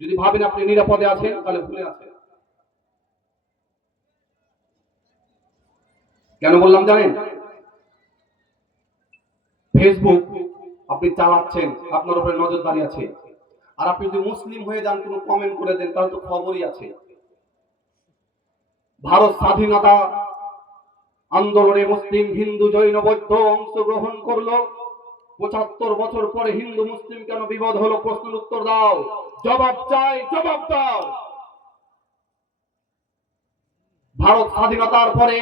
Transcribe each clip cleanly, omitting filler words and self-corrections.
যদি ভাবেন আপনি নিরাপদে আছেন তাহলে ভুলে আছেন। কেন বললাম জানেন? ফেসবুক আপনি চালাচ্ছেন, আপনার উপরে নজরদারি আছে। আর আপনি যদি মুসলিম হয়ে যান, কোনো কমেন্ট করে দেন, তাহলে তো খবরই আছে। ভারত স্বাধীনতা আন্দোলনে মুসলিম হিন্দু জৈন বৌদ্ধ অংশগ্রহণ করলো। ৭৫ বছর পরে হিন্দু মুসলিম কেন বিবাদ হলো? প্রশ্নের উত্তর দাও, জবাব চাই, জবাব দাও। ভারত স্বাধীনতার পরে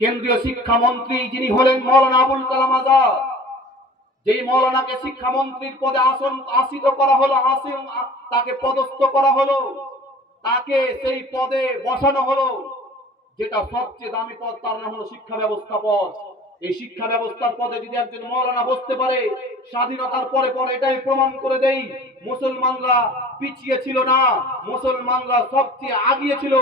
কেন্দ্রীয় শিক্ষামন্ত্রী যিনি হলেন মৌলানা আবুল কালাম আজাদ, যেই মৌলানাকে শিক্ষামন্ত্রীর পদে আসীন করা হলো, তাকে পদস্থ করা হলো, তাকে সেই পদে বসানো হলো, যেটা সবচেয়ে দামি পদ, তার নাম হলো শিক্ষা ব্যবস্থা পদ। এই শিক্ষা ব্যবস্থার পদে যদি একজন মৌলানা বসতে পারে, স্বাধীনতার পরে পরে এটাই প্রমাণ করে দেই মুসলমানরা পিছিয়ে ছিল না, মুসলমানরা সবচেয়ে আগিয়ে ছিল।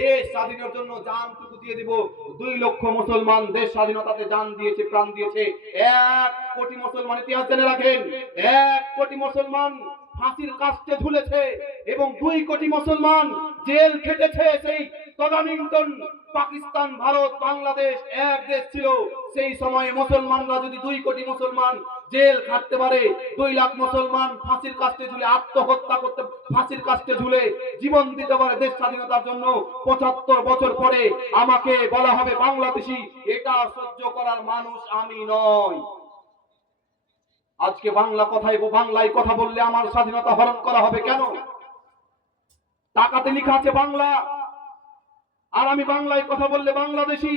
দেশ স্বাধীনের জন্য জানটুকু দিয়ে দিব। 2 লক্ষ মুসলমান দেশ স্বাধীনতাতে জান দিয়েছে, প্রাণ দিয়েছে। 1 কোটি মুসলমান, ইতিহাস জেনে রাখেন, 1 কোটি মুসলমান ফাঁসির কাস্টে ঝুলেছে এবং 2 কোটি মুসলমান জেল খেটেছে। সেই তদানীন্তন পাকিস্তান, ভারত, বাংলাদেশ এক দেশ ছিল। সেই সময়ে মুসলমানরা যদি 2 কোটি মুসলমান জেল খাটতে পারে, 2 লাখ মুসলমান ফাঁসির কাস্টে ঝুলে আত্মহত্যা করতে, ফাঁসির কাস্টে ঝুলে জীবন দিতে পারে দেশ স্বাধীনতার জন্য, ৭৫ বছর পরে আমাকে বলা হবে বাংলাদেশী, এটা সহ্য করার মানুষ আমি নয়। আজকে বাংলায় কথা বললে আমার স্বাধীনতা হরণ করা হবে কেন? টাকাতে লেখা আছে বাংলা, আর আমি বাংলায় কথা বললে বাংলাদেশী।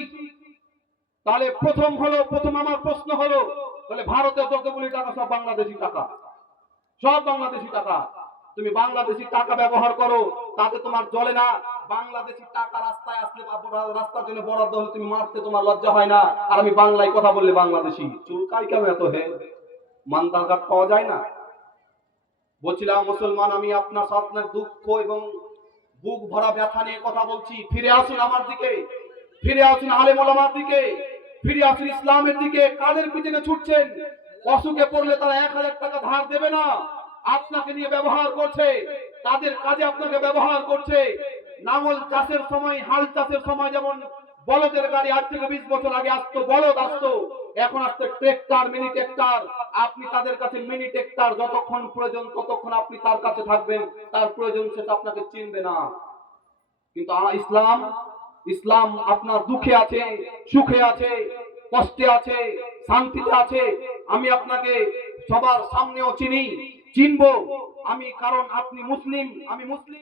তাহলে প্রথম আমার প্রশ্ন হলো, তাহলে ভারতের যতগুলি টাকা সব বাংলাদেশী টাকা, সব বাংলাদেশী টাকা। তুমি বাংলাদেশী টাকা ব্যবহার করো, তাতে তোমার চলে না। বাংলাদেশী টাকা রাস্তায় আসলে, রাস্তার জন্য বরাদ্দ হলে তুমি মারতে তোমার লজ্জা হয় না। আর আমি বাংলায় কথা বললে বাংলাদেশী। চুলকাই কেন এত? হে, মানদার কাঠ পাওয়া যায় না? বলছিলাম মুসলমান, আমি আপনার স্বপ্নের দুঃখ এবং বুক ভরা ব্যথা নিয়ে কথা বলছি। ফিরে আসুন আমার দিকে, ফিরে আসুন আলেম ওলামার দিকে, ফিরে আসুন ইসলামের দিকে। কাদের পিছনে ছুটছেন? অসুখে পড়লে তারা 1000 টাকা ধার দেবে না, আপনাকে নিয়ে ব্যবহার করছে, তাদের কাজে আপনাকে ব্যবহার করছে। নাঙল চাষের সময়, হাল চাষের সময় যেমন বলদের গাড়ি আজ থেকে 20 বছর আগে আসতো, বলদ আসতো, এখন আসছে ট্রেক্টর, মিনি ট্রেক্টর। আপনি তাদের কাছে মিনি ট্রেক্টর, যতক্ষণ প্রয়োজন ততক্ষণ আপনি তার কাছে থাকবেন, তার প্রয়োজন সেটা আপনাকে চিনবে না। কিন্তু ইসলাম আপনার দুঃখে আছে, সুখে আছে, কষ্টে আছে, শান্তিতে আছে। আমি আপনাকে সবার সামনেও চিনবো আমি, কারণ আপনি মুসলিম, আমি মুসলিম।